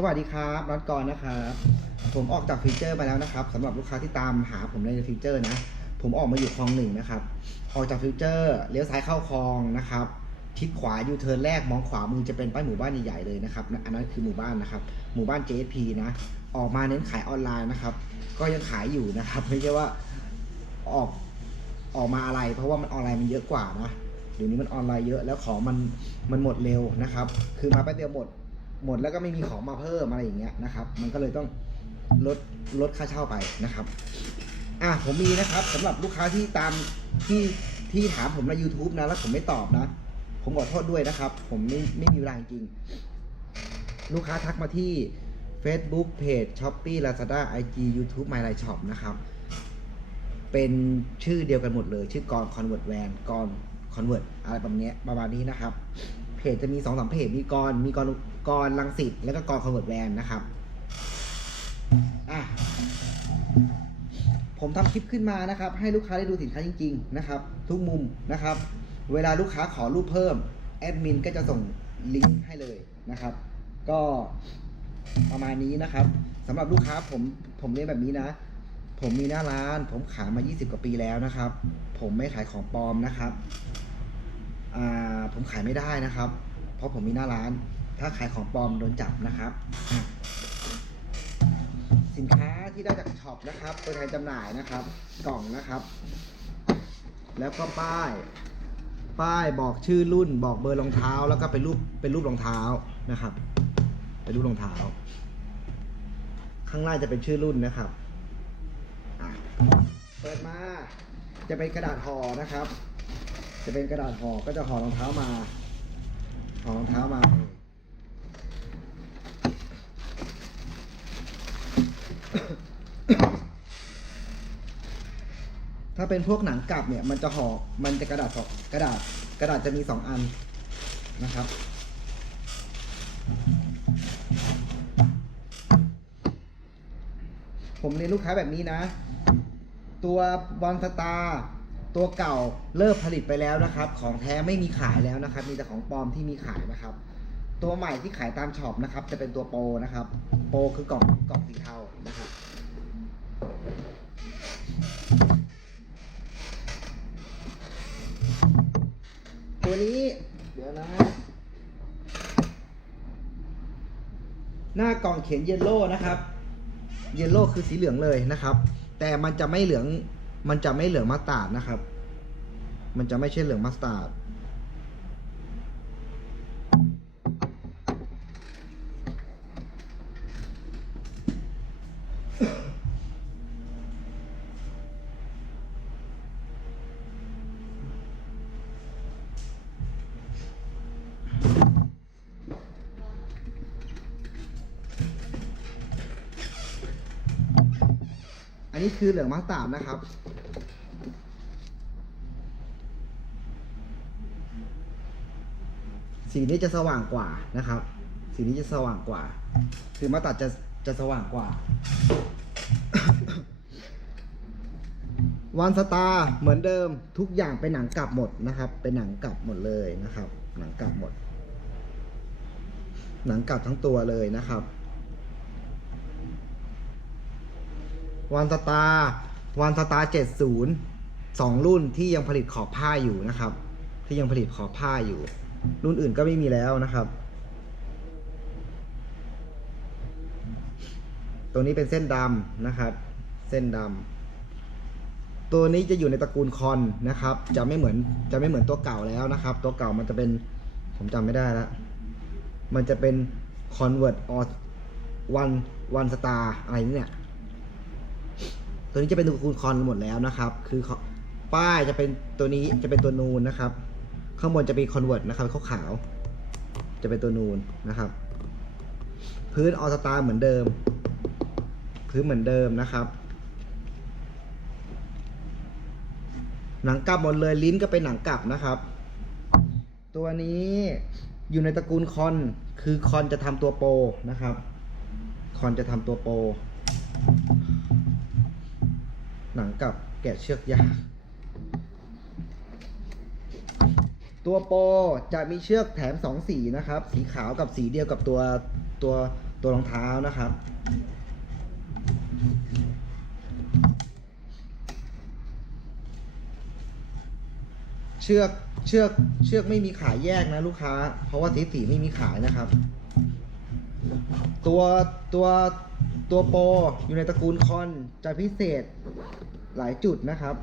สวัสดีครับน็อตกรนะครับผมออกจากฟิวเจอร์มาแล้วนะครับสำหรับลูกค้าที่ตามหาผมในฟิวเจอร์นะ ผมออกมาอยู่คลองหนึ่งนะครับ ออกจากฟิวเจอร์เลี้ยวซ้ายเข้าคลองนะครับทิศขวายูเทิร์นแรกมองขวามือจะเป็นป้ายหมู่บ้านใหญ่ๆเลยนะครับอันนั้นคือหมู่บ้านนะครับ หมู่บ้าน JSP นะออกมาเน้นขายออนไลน์นะครับ ก็ยังขายอยู่นะครับ ไม่ใช่ว่าออกออกมาอะไร เพราะว่ามันออนไลน์มันเยอะกว่านะเดี๋ยวนี้มันออนไลน์เยอะแล้วของมันมันหมดเร็วนะครับ คือมาแป๊บเดียวหมด หมดแล้วก็ไม่มีของมาเพิ่มอะไรอย่างเงี้ยนะครับ มันก็เลยต้องลดลดค่าเช่าไปนะครับ อะผมมีนะครับสำหรับลูกค้าที่ตามที่ที่ถามผมใน YouTube นะแล้วผมไม่ตอบนะ ผมขอโทษด้วยนะครับ ผมไม่ไม่มีเวลาจริง ลูกค้าทักมาที่ Facebook Page Shopee Lazada IG YouTube My Life Shop นะครับ เป็นชื่อเดียวกันหมดเลย ชื่อกร Convert Van กร Convert อะไรประมาณนี้ประมาณนี้นะครับ เพจจะมีสองสามเพจมีกรมีกรกรลังสิตแล้วก็กร Convert Van นะครับอะผมทำคลิปขึ้นมานะครับ ให้ลูกค้าได้ดูสินค้าจริง ๆ นะครับ ทุกมุมนะครับ เวลาลูกค้าขอรูปเพิ่มแอดมินก็จะส่งลิงก์ให้เลยนะครับ ก็ประมาณนี้นะครับสำหรับลูกค้าผมผมเรียนแบบนี้นะ ผมมีหน้าร้าน ผมขายมา 20 กว่าปีแล้วนะครับ ผมไม่ขายของปลอมนะครับ ผมขายไม่ได้นะครับ เพราะผมมีหน้าร้าน ถ้าขายของปลอมโดนจับนะครับ สินค้าที่ได้จากช็อปนะครับตัวแทนจำหน่ายนะครับ กล่องนะครับ แล้วก็ป้าย ป้ายบอกชื่อรุ่นบอกเบอร์รองเท้า แล้วก็เป็นรูปเป็นรูปรองเท้านะครับ เป็นรูปรองเท้า ข้างล่างจะเป็นชื่อรุ่นนะครับเปิดมาจะเป็นกระดาษห่อนะครับ จะเป็นกระดาษห่อก็จะห่อรองเท้ามาห่อรองเท้ามาถ้าเป็นพวกหนังกลับเนี่ย มันจะห่อมันจะกระดาษสอกระดาษกระดาษจะมีสองอันนะครับผมเรียนลูกค้าแบบนี้นะ ตัวบอลสตาร์ ตัวเก่าเลิกผลิตไปแล้วนะครับ ของแท้ไม่มีขายแล้วนะครับ มีแต่ของปลอมที่มีขายนะครับ ตัวใหม่ที่ขายตามช็อปนะครับ จะเป็นตัวโปรนะครับ โปรคือกล่องกล่องสีเทานะครับตัวนี้เดี๋ยวนะหน้ากล่องเขียนเยลโล่นะครับ เยลโล่คือสีเหลืองเลยนะครับ แต่มันจะไม่เหลือง มันจะไม่เหลืองมัสตาร์ดนะครับ มันจะไม่ใช่เหลืองมัสตาร์ด นนี้คือเหลืองมัสตาร์ดนะครับ สีนี้จะสว่างกว่านะครับ สีนี้จะสว่างกว่า คือมัสตาร์ดจะจะสว่างกว่า วันสตาร์เหมือนเดิมทุกอย่างเป็นหนังกลับหมดนะครับ เป็นหนังกลับหมดเลยนะครับ หนังกลับหมด หนังกลับทั้งตัวเลยนะครับ วันสตาร์วันสตาร์เจ็ดศูนย์สองรุ่นที่ยังผลิตขอบผ้าอยู่นะครับ ที่ยังผลิตขอบผ้าอยู่ รุ่นอื่นก็ไม่มีแล้วนะครับ ตัวนี้เป็นเส้นดำนะครับ เส้นดำตัวนี้จะอยู่ในตระกูลคอนนะครับ จะไม่เหมือนจะไม่เหมือนตัวเก่าแล้วนะครับ ตัวเก่ามันจะเป็นผมจำไม่ได้แล้วมันจะเป็น convert or one one star อะไรเนี่ย ตัวนี้จะเป็นตระกูลคอนหมดแล้วนะครับ คือป้ายจะเป็นตัวนี้จะเป็นตัวนูนนะครับ ข้างบนจะเป็นคอนเวิร์ตนะครับขาวๆจะเป็นตัวนูนนะครับ พื้นออสตาเหมือนเดิม พื้นเหมือนเดิมนะครับ หนังกลับหมดเลยลิ้นก็เป็นหนังกลับนะครับ ตัวนี้อยู่ในตระกูลคอน คือคอนจะทำตัวโปรนะครับ คอนจะทำตัวโปร หนังกับแกะเชือกยากตัวโปรจะมีเชือกแถมสองสีนะครับ สีขาวกับสีเดียวกับตัวตัวตัวรองเท้านะครับเชือกเชือกเชือกไม่มีขายแยกนะลูกค้า เพราะว่าสีสีไม่มีขายนะครับ ตัวตัวตัวโปรอยู่ในตระกูลคอนจะพิเศษหลายจุดนะครับ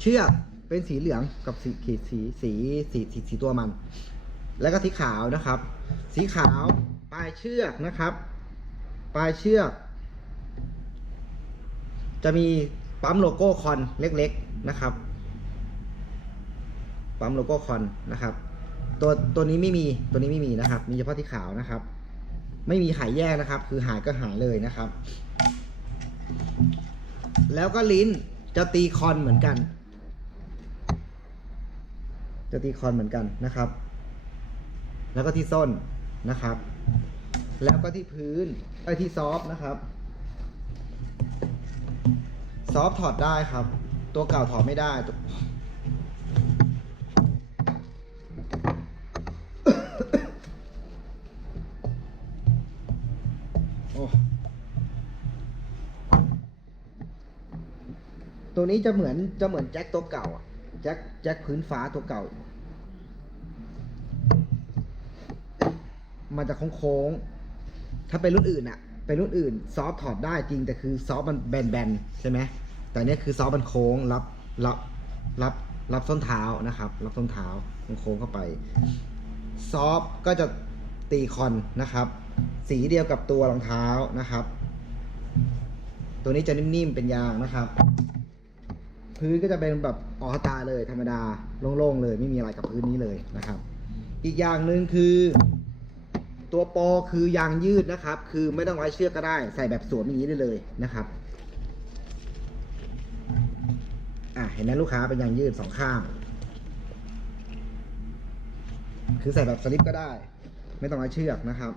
เชือกเป็นสีเหลืองกับสีขีดสีสีสีสีสีตัวมัน แล้วก็สีขาวนะครับ สีขาวปลายเชือกนะครับ ปลายเชือก จะมีปั๊มโลโก้คอนเล็ก ๆ นะครับ ปั๊มโลโก้คอนนะครับ ตัวตัวนี้ไม่มีตัวนี้ไม่มีนะครับ มีเฉพาะที่ขาวนะครับ ไม่มีหายแยกนะครับ คือหายก็หายเลยนะครับ แล้วก็ลิ้นจะตีคอนเหมือนกัน จะตีคอนเหมือนกันนะครับ แล้วก็ที่ส้นนะครับ แล้วก็ที่พื้นไอ้ที่ซอฟนะครับซอฟถอดได้ครับ ตัวเก่าถอดไม่ได้ ตัวนี้จะเหมือนจะเหมือนแจ็คตัวเก่าแจ็คแจ็คพื้นฟ้าตัวเก่า มันจะโค้งๆถ้าเป็นรุ่นอื่นอะเป็นรุ่นอื่น ซอฟต์ถอดได้จริงแต่คือซอฟมันแบนๆใช่ไหมแต่เนี้ยคือซอฟมันโค้งรับรับรับรับส้นเท้านะครับ รับส้นเท้าโค้งเข้าไป ซอฟก็จะตีคอนนะครับ สีเดียวกับตัวรองเท้านะครับ ตัวนี้จะนิ่มๆเป็นยางนะครับ พื้นก็จะเป็นแบบออกตาเลยธรรมดาโล่งๆเลยไม่มีอะไรกับพื้นนี้เลยนะครับ อีกอย่างหนึ่งคือ ตัวปรคือยางยืดนะครับ คือไม่ต้องไว้เชือกก็ได้ใส่แบบสวมอย่างนี้ได้เลยนะครับอะเห็นไหมลูกค้าเป็นยางยืดสองข้าง คือใส่แบบสลิปก็ได้ ไม่ต้องไว้เชือกนะครับ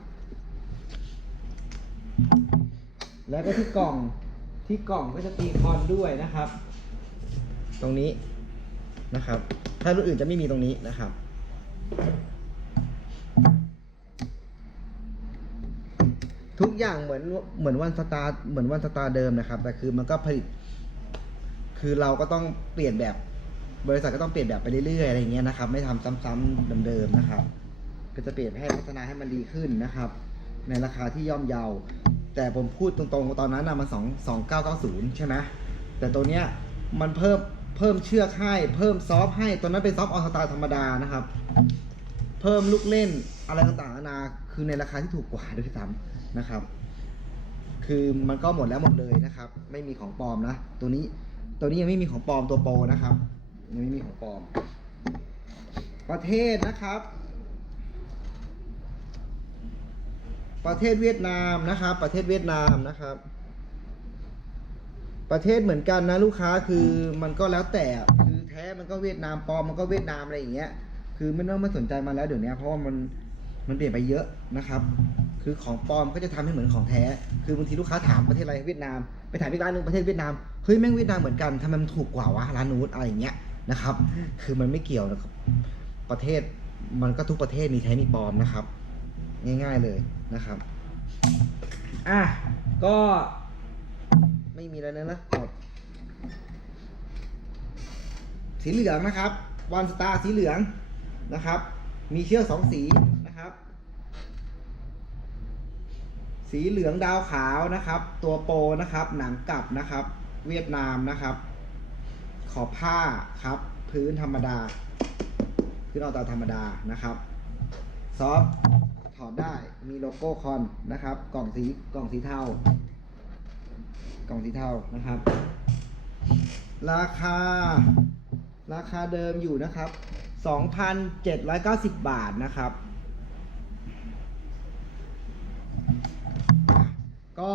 แล้วก็ที่กล่องที่กล่องก็จะตีคอนด้วยนะครับ ตรงนี้นะครับ ถ้ารุ่นอื่นจะไม่มีตรงนี้นะครับ ทุกอย่างเหมือนเหมือนวันสตาร์เหมือนวันสตาร์เดิมนะครับ แต่คือมันก็ผลิต คือเราก็ต้องเปลี่ยนแบบบริษัทก็ต้องเปลี่ยนแบบไปเรื่อยๆอะไรเงี้ยนะครับ ไม่ทำซ้ำๆเดิมๆนะครับ ก็จะเปลี่ยนให้พัฒนาให้มันดีขึ้นนะครับ ในราคาที่ย่อมเยา แต่ผมพูดตรงๆตอนนั้นนะมันสองสองเก้าเก้าศูนย์ใช่ไหมแต่ตัวเนี้ยมันเพิ่ม เพิ่มเชือกให้ เพิ่มซอฟให้ตัวนั้นเป็นซอฟออสตาธรรมดานะครับ เพิ่มลูกเล่นอะไรต่างๆนานาคือในราคาที่ถูกกว่าด้วยซ้ำนะครับ คือมันก็หมดแล้วหมดเลยนะครับ ไม่มีของปลอมนะ ตัวนี้ตัวนี้ยังไม่มีของปลอมตัวโปรนะครับ ยังไม่มีของปลอม ประเทศนะครับ ประเทศเวียดนามนะครับ ประเทศเวียดนามนะครับ ประเทศเหมือนกันนะลูกค้าคือมันก็แล้วแต่คือแท้มันก็เวียดนามปลอมมันก็เวียดนามอะไรอย่างเงี้ย คือไม่ต้องมาสนใจมันแล้วเดี๋ยวนี้เพราะว่ามันมันเปลี่ยนไปเยอะนะครับ คือของปลอมก็จะทำให้เหมือนของแท้ คือบางทีลูกค้าถามประเทศอะไรเวียดนาม ไปถามอีกร้านหนึงประเทศเวียดนาม เฮ้ยแม่งเวียดนามเหมือนกันทำไมมันถูกกว่าวะร้านนู้นอะไรอย่างเงี้ยนะครับ คือมันไม่เกี่ยวนะครับ ประเทศมันก็ทุกประเทศมีแท้มีปลอมนะครับ ง่าย ๆเลยนะครับ อะก็ ไม่มีอะไรแล้วนะหมดสีเหลืองนะครับวันสตาร์สีเหลืองนะครับ มีเชือกสองสีนะครับ สีเหลืองดาวขาวนะครับ ตัวโปนะครับ หนังกลับนะครับ เวียดนามนะครับ ขอบผ้าครับ พื้นธรรมดา พื้นออตาธรรมดานะครับซอฟต์ถอดได้มีโลโก้คอนนะครับ กล่องสีกล่องสีเทา กล่องสีเทานะครับ ราคา ราคาเดิมอยู่นะครับ 2,790 บาทนะครับ ก็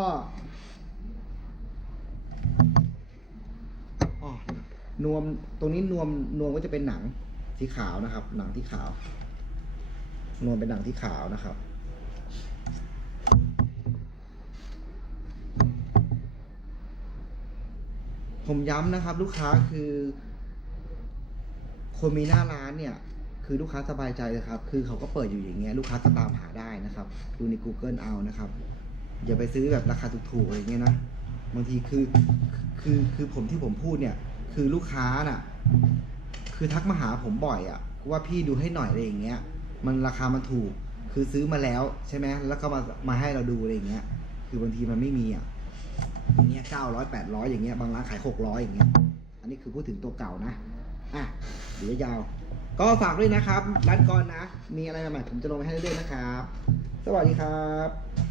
นวมตรงนี้นวมนวมก็จะเป็นหนังสีขาวนะครับ หนังที่ขาวนวมเป็นหนังที่ขาวนะครับ ผมย้ำนะครับ ลูกค้าคือคนมีหน้าร้านเนี่ย คือลูกค้าสบายใจเลยครับ คือเขาก็เปิดอยู่อย่างเงี้ยลูกค้าก็ตามหาได้นะครับ ดูใน Google เอานะครับ อย่าไปซื้อแบบราคาถูกๆอะไรเงี้ยนะบางทีคือคือคือผมที่ผมพูดเนี่ย คือลูกค้าน่ะ คือทักมาหาผมบ่อยอะ่ะ ว่าพี่ดูให้หน่อยอะไรอย่างเงี้ย มันราคามันถูก คือซื้อมาแล้วใช่ไหมแล้วก็มามาให้เราดูอะไรอย่างเงี้ย คือบางทีมันไม่มีอะ อย่างเงี้ยเก้าร้อยแปดร้อยอย่างเงี้ยบางร้านขายหกร้อยอย่างเงี้ยอันนี้คือพูดถึงตัวเก่านะอะเดี๋ยวยาว ก็ฝากด้วยนะครับร้านกรนะ มีอะไรใหม่ผมจะลงไปให้เรื่อยๆนะครับ สวัสดีครับ